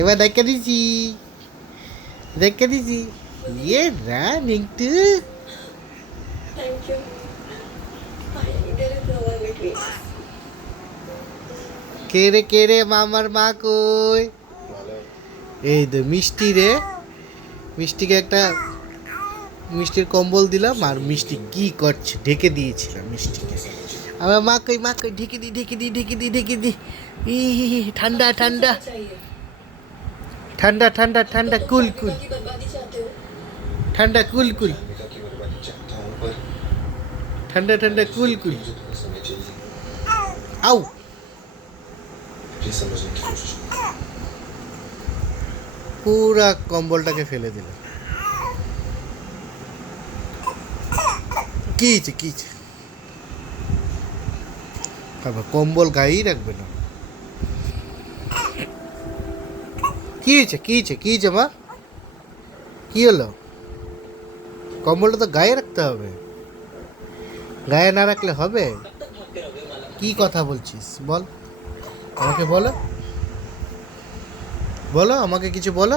এবার দেখে দিছি ইয়ে রান একটু থ্যাংক ইউ। ইদারে তো আমার বেটি। কে রে মামার মা কই? এই তো মিষ্টি রে, মিষ্টিকে একটা মিষ্টির কম্বল দিলাম আর মিষ্টি কি করছে ঢেকে দিয়েছিলাম মিষ্টিকে। আমার মা কই ঢেকে দি ই ঠান্ডা ঠান্ডা चाहिए। ঠান্ডা ঠান্ডা ঠান্ডা কুল কুল की बर्बादी चाहते हो? ঠান্ডা কুল কুল शामिका की बर्बादी चाहता हूँ पर ঠান্ডা ঠান্ডা কুল কুল मुझे थोड़ा समय चाहिए আউ प्लीज समझने की कोशिश करो পুরা কম্বলটাকে ফেলে দিল। কি হয়েছে বাবা কম্বল গায়েই রাখবে না। কি হয়েছে মা? কি হলো? কম্বলটা তো গায়ে রাখতে হবে, গায়ে না রাখলে হবে? কি কথা বলছিস বল, আমাকে বলো, আমাকে কিছু বলো।